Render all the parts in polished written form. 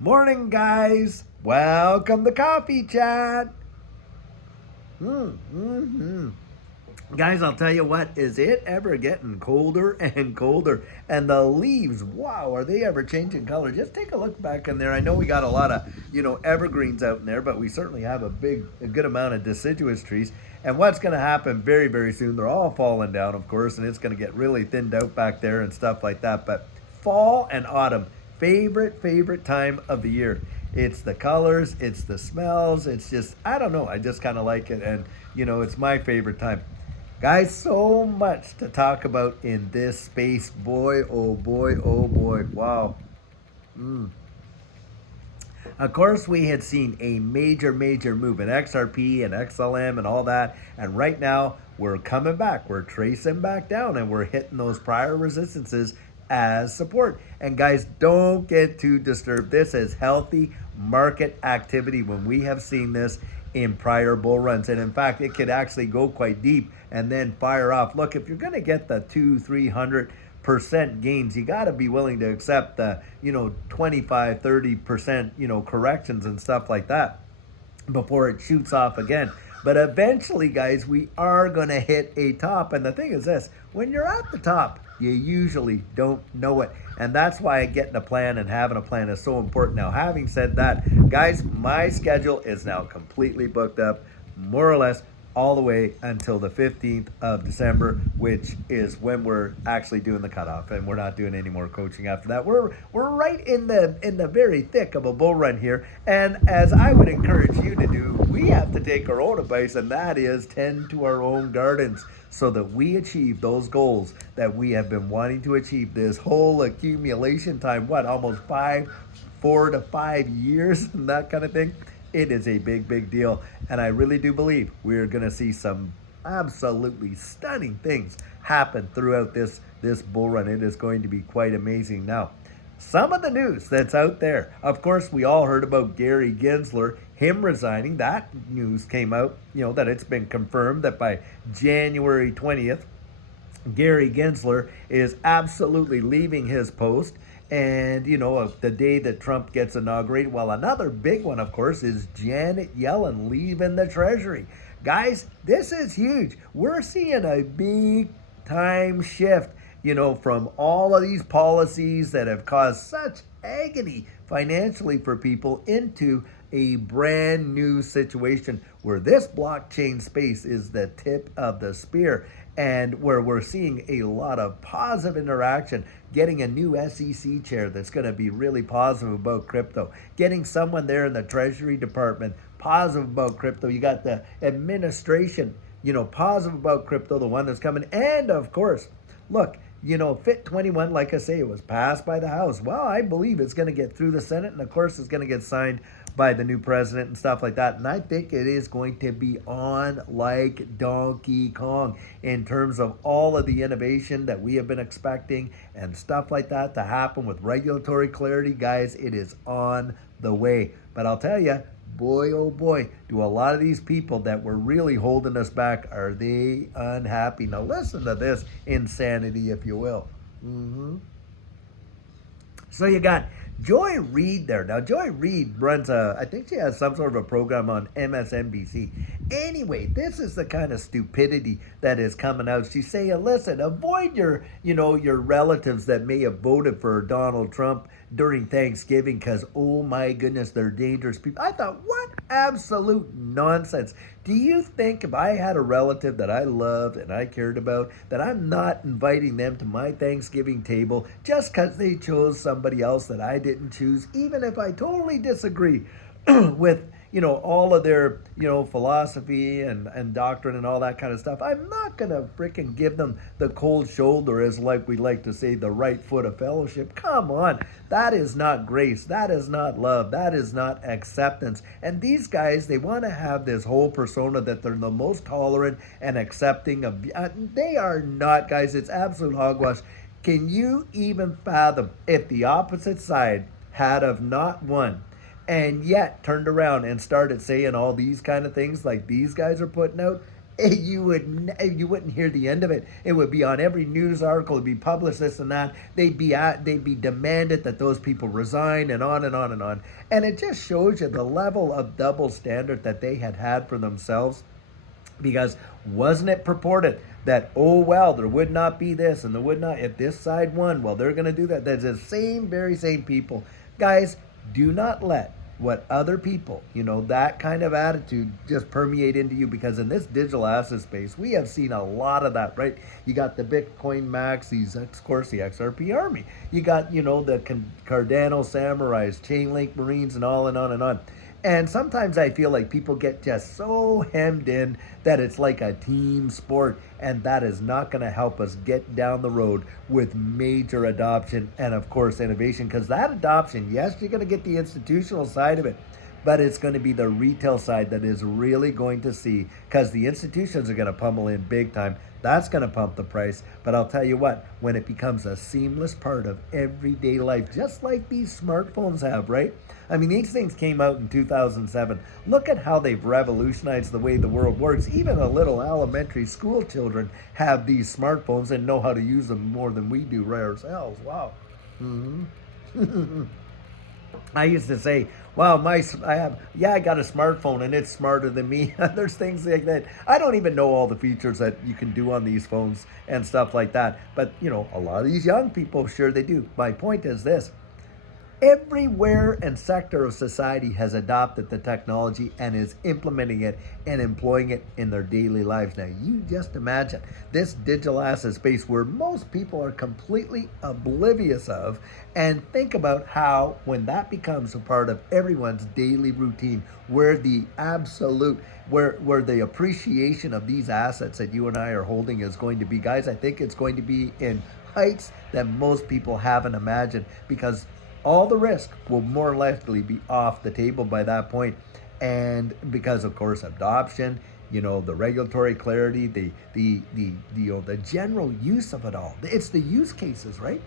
Morning, guys. Welcome to Coffee Chat. Mm-hmm. Guys, I'll tell you what, is it ever getting colder and colder? And the leaves, wow, are they ever changing color? Just take a look back in there. I know we got a lot of, evergreens out in there, but we certainly have a good amount of deciduous trees. And what's going to happen very, very soon, they're all falling down, of course, and it's going to get really thinned out back there and stuff like that. But fall and autumn, favorite time of the year. It's the colors, it's the smells, it's just, I don't know, I just kind of like it. And, it's my favorite time. Guys, so much to talk about in this space. Boy, oh boy, oh boy. Wow. Mm. Of course, we had seen a major move in XRP and XLM and all that. And right now, we're coming back. We're tracing back down and we're hitting those prior resistances as support. And guys, don't get too disturbed. This is healthy market activity when we have seen this in prior bull runs. And in fact, it could actually go quite deep and then fire off. Look, if you're going to get the 200-300% gains, you got to be willing to accept the 25-30% corrections and stuff like that before it shoots off again. But eventually, guys, we are going to hit a top. And the thing is this, when you're at the top, you usually don't know it. And that's why getting a plan and having a plan is so important. Now, having said that, guys, my schedule is now completely booked up, more or less all the way until the 15th of December, which is when we're actually doing the cutoff, and we're not doing any more coaching after that. We're right in the very thick of a bull run here, and as I would encourage you to do, we have to take our own advice, and that is tend to our own gardens so that we achieve those goals that we have been wanting to achieve this whole accumulation time, almost 4 to 5 years and that kind of thing. It is a big deal. And I really do believe we're going to see some absolutely stunning things happen throughout this bull run. It is going to be quite amazing. Now, some of the news that's out there. Of course, we all heard about Gary Gensler, him resigning. That news came out, that it's been confirmed that by January 20th, Gary Gensler is absolutely leaving his post. And, the day that Trump gets inaugurated, well, another big one, of course, is Janet Yellen leaving the Treasury. Guys, this is huge. We're seeing a big time shift, from all of these policies that have caused such agony financially for people into a brand new situation where this blockchain space is the tip of the spear and where we're seeing a lot of positive interaction, getting a new SEC chair that's going to be really positive about crypto, getting someone there in the Treasury Department positive about crypto. You got the administration, positive about crypto, the one that's coming. And of course, look, Fit 21, like I say, it was passed by the House. Well, I believe it's going to get through the Senate, and of course, it's going to get signed by the new president and stuff like that. And I think it is going to be on like Donkey Kong in terms of all of the innovation that we have been expecting and stuff like that to happen with regulatory clarity. Guys, it is on the way. But I'll tell you, boy, oh boy, do a lot of these people that were really holding us back, are they unhappy? Now listen to this insanity, if you will. So you got Joy Reid there. Now, Joy Reid runs I think she has some sort of a program on MSNBC. Anyway, this is the kind of stupidity that is coming out. She's saying, listen, avoid your relatives that may have voted for Donald Trump during Thanksgiving because, oh my goodness, they're dangerous people. I thought, what absolute nonsense. Do you think if I had a relative that I loved and I cared about, that I'm not inviting them to my Thanksgiving table just because they chose somebody else that I didn't choose, even if I totally disagree with all of their, philosophy and doctrine and all that kind of stuff? I'm not going to freaking give them the cold shoulder, as like we like to say, the right foot of fellowship. Come on. That is not grace. That is not love. That is not acceptance. And these guys, they want to have this whole persona that they're the most tolerant and accepting of. They are not, guys. It's absolute hogwash. Can you even fathom if the opposite side had of not won and yet turned around and started saying all these kind of things like these guys are putting out? you wouldn't hear the end of it. It would be on every news article. It'd be published, this and that. They'd be demanded that those people resign, and on and on and on. And it just shows you the level of double standard that they had for themselves. Because wasn't it purported that, oh well, there would not be this and there would not, if this side won, well, they're going to do that. That's the very same people. Guys, do not let what other people, that kind of attitude just permeate into you, because in this digital asset space, we have seen a lot of that, right? You got the Bitcoin maxis, of course, the XRP army. You got, the Cardano samurais, Chainlink Marines, and all and on and on. And sometimes I feel like people get just so hemmed in that it's like a team sport, and that is not going to help us get down the road with major adoption and, of course, innovation. Because that adoption, yes, you're going to get the institutional side of it, but it's going to be the retail side that is really going to see, because the institutions are going to pummel in big time. That's going to pump the price. But I'll tell you what, when it becomes a seamless part of everyday life, just like these smartphones have, right? I mean, these things came out in 2007. Look at how they've revolutionized the way the world works. Even the little elementary school children have these smartphones and know how to use them more than we do right ourselves. Wow. I used to say, wow, I got a smartphone and it's smarter than me. There's things like that. I don't even know all the features that you can do on these phones and stuff like that. But, a lot of these young people, sure they do. My point is this. Everywhere and sector of society has adopted the technology and is implementing it and employing it in their daily lives. Now, you just imagine this digital asset space where most people are completely oblivious of, and think about how, when that becomes a part of everyone's daily routine, where the appreciation of these assets that you and I are holding is going to be. Guys, I think it's going to be in heights that most people haven't imagined, because all the risk will more likely be off the table by that point. And because, of course, adoption, the regulatory clarity, the general use of it all. It's the use cases, right?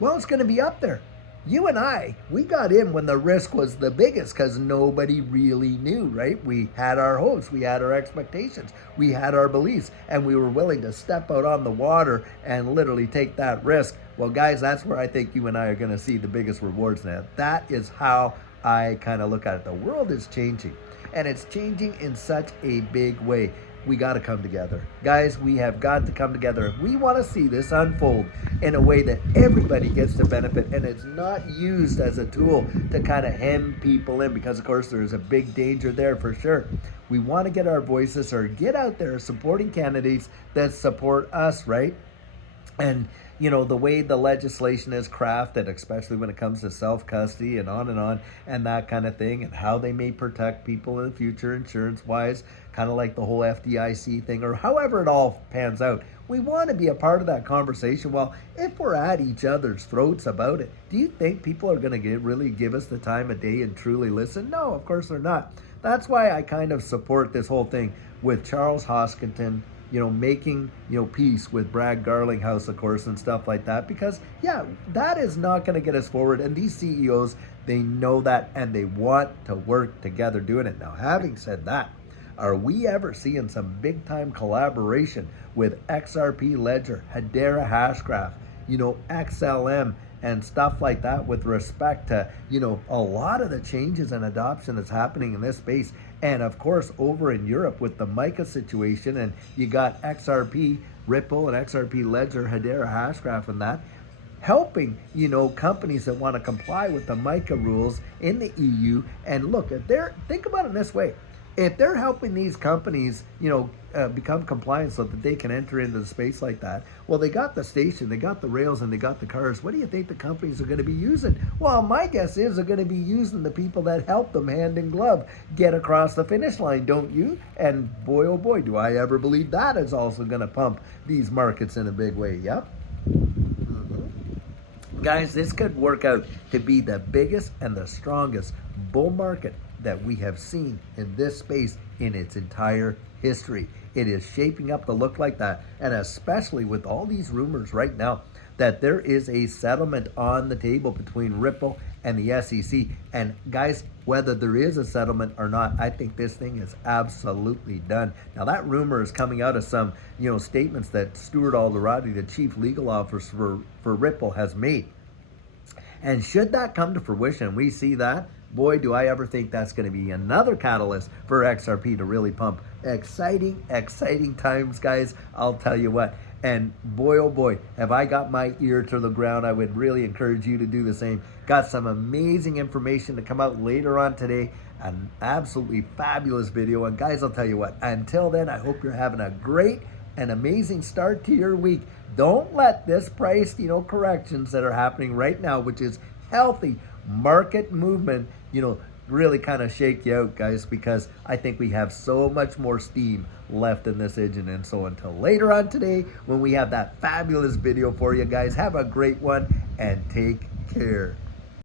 Well, it's going to be up there. You and I, we got in when the risk was the biggest, because nobody really knew, right? We had our hopes, we had our expectations, we had our beliefs, and we were willing to step out on the water and literally take that risk. Well, guys, that's where I think you and I are going to see the biggest rewards now. That is how I kind of look at it. The world is changing, and it's changing in such a big way. We got to come together. Guys, we have got to come together. If we want to see this unfold in a way that everybody gets to benefit, and it's not used as a tool to kind of hem people in, because, of course, there's a big danger there for sure. We want to get our voices, or get out there supporting candidates that support us, right? And, the way the legislation is crafted, especially when it comes to self-custody and on, and that kind of thing, and how they may protect people in the future insurance-wise, kind of like the whole FDIC thing, or however it all pans out. We want to be a part of that conversation. Well, if we're at each other's throats about it, do you think people are going to really give us the time of day and truly listen? No, of course they're not. That's why I kind of support this whole thing with Charles Hoskinson, making, peace with Brad Garlinghouse, of course, and stuff like that. Because, that is not going to get us forward. And these CEOs, they know that, and they want to work together doing it. Now, having said that, are we ever seeing some big-time collaboration with XRP Ledger, Hedera Hashgraph, XLM, and stuff like that, with respect to, a lot of the changes and adoption that's happening in this space? And of course, over in Europe with the MiCA situation, and you got XRP, Ripple, and XRP Ledger, Hedera Hashgraph, and that, helping, companies that want to comply with the MiCA rules in the EU. And look, think about it this way. If they're helping these companies, become compliant so that they can enter into the space like that, well, they got the station, they got the rails, and they got the cars. What do you think the companies are going to be using? Well, my guess is they're going to be using the people that help them hand in glove get across the finish line, don't you? And boy, oh boy, do I ever believe that is also going to pump these markets in a big way. Yep. Guys, this could work out to be the biggest and the strongest bull market that we have seen in this space in its entire history. It is shaping up to look like that, and especially with all these rumors right now that there is a settlement on the table between Ripple and the SEC. And guys, whether there is a settlement or not, I think this thing is absolutely done. Now that rumor is coming out of some, statements that Stuart Alderati, the chief legal officer for Ripple, has made. And should that come to fruition, we see that, boy, do I ever think that's going to be another catalyst for XRP to really pump. Exciting, exciting times, guys. I'll tell you what. And boy, oh boy, have I got my ear to the ground. I would really encourage you to do the same. Got some amazing information to come out later on today. An absolutely fabulous video. And guys, I'll tell you what, until then, I hope you're having a great and amazing start to your week. Don't let this price, corrections that are happening right now, which is healthy market movement, really kind of shake you out, guys, because I think we have so much more steam left in this engine. And so until later on today, when we have that fabulous video for you guys, have a great one and take care.